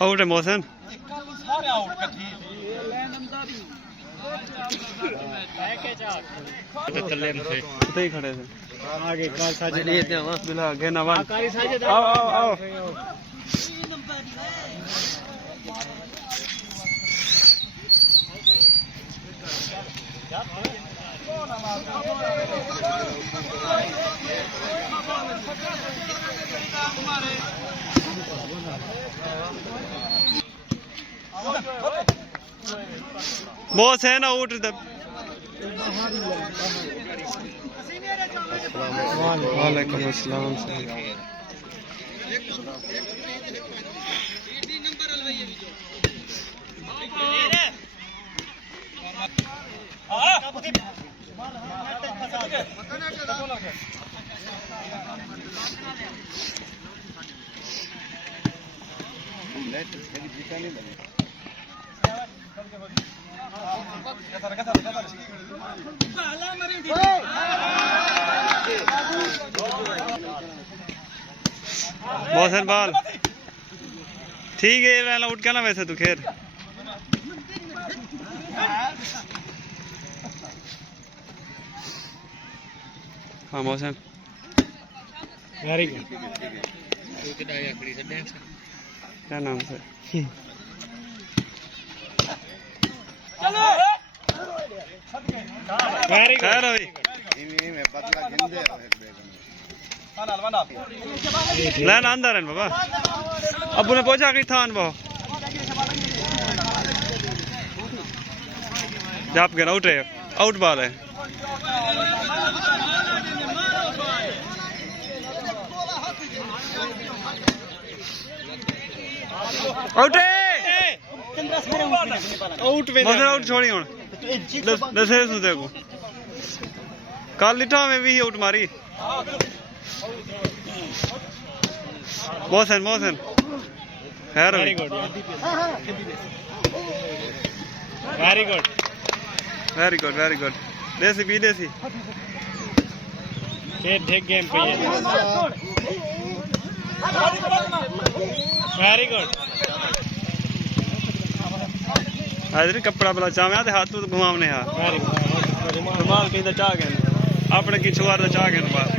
Out है मोहसिन सारे out कथी चले थे ही खड़े थे आगे कार साजे लेते हैं बिला आगे नवान कारी साजे आओ आओ आओ बॉस है ना आउट वालेकुम अस्सलाम मोहसिन बाल ठीक है रन आउट क्या ना वैसे तो खैर हाँ मोहसिन वेरी गुड क्या नाम से वेरी गुड खैर भाई लाइन अंदर है बाबा अबू ने पहुंचा गई थान वो जाप के आउट है आउट बॉल है आउट है आउट आउट छोड़ी हूं दस देखो कल लिठा में भी आउट मारी मोहसिन मोहसिन खैर very good very good very good very good देसी भी देसी ये ठीक गेम पे है वेरी गुड आज कपड़ा बला चावे आते हाथ तो घुमावने हा वेरी गुड रुमाल कहीं तो चाह गए अपने की छुआर तो चाह गए बात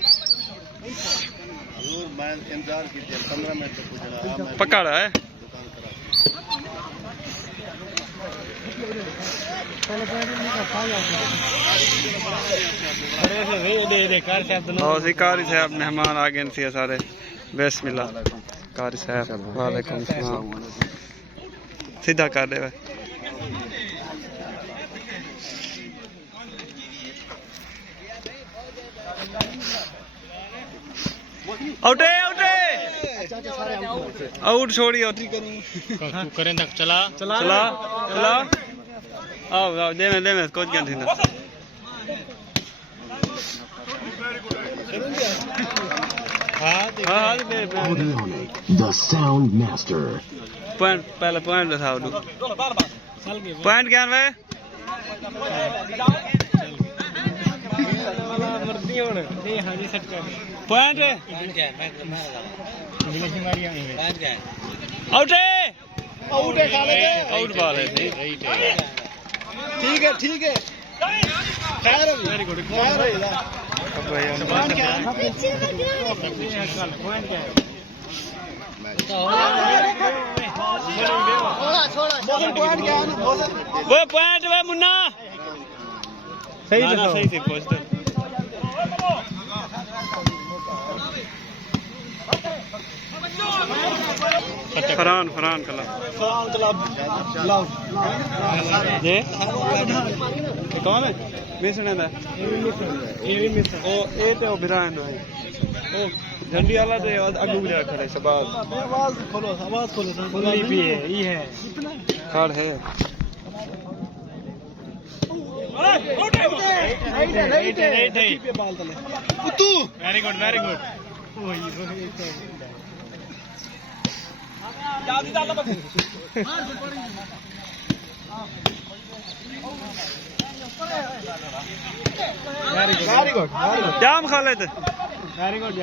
मैं इंतजार कीजिए 15 मिनट तक पूछना पक्का रहा है कारी साहब मेहमान आ गए थे सारे बिस्मिल्लाह कारी साहब वालेकुम सलाम सीधा कर दे आउट आउट आउट छोड़ी करें तक चला चला चला आओ आओ दे में कोच क्या थी हाँ The Sound Master. पॉइंट पहले पॉइंट था पॉइंट क्या है पॉइंट आउट है आउट बॉल है ठीक है खैर वेरी गुड पॉइंट क्या वो पॉइंट वे मुन्ना सही सही थी पहुंचते फरहान कला ये कौन है मैं सुना था ओ ए ते ओ बिरान है ओ झंडी वाला तो अगू जा खड़े से बात आवाज खोलो सुननी भी है ये है खड़ है वेरी गुड वेरी गुड जाम खालिद वेरी गुड